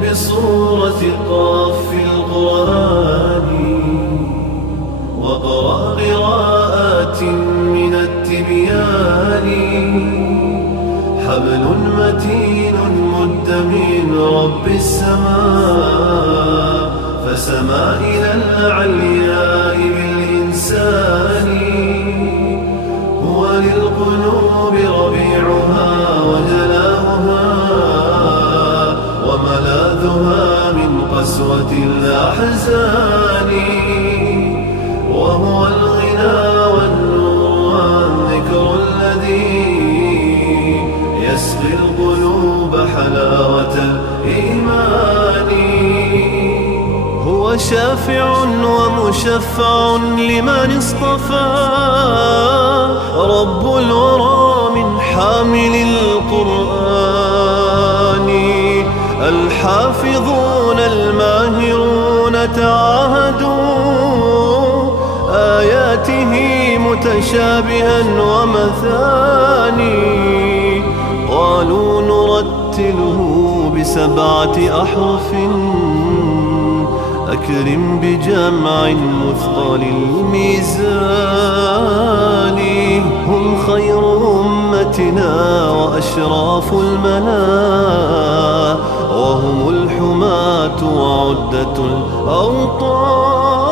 بصورة قاف في القرآن، واقرأ قراءات من التبيان. حبل متين مد من رب السماء، فسما إلى العلياء بالإنسان. هو للقلوب ربيعها وجلاؤها، وملاذها من قسوة الأحزان. وهو الغنى والنور والذكر الذي يسقي القلوب حلاوة الإيمان. هو شافع ومشفع لمن اصطفى، رب الورى من حامل القرآن. الحافظون الماهرون تعاهدوا آياته متشابها ومثاني. قالوا نرتله ب7 أحرف، أكرم بجمع مثقل الميزان. هم خير أمتنا وأشراف الملا، وهم الحماة وعدة الأوطان.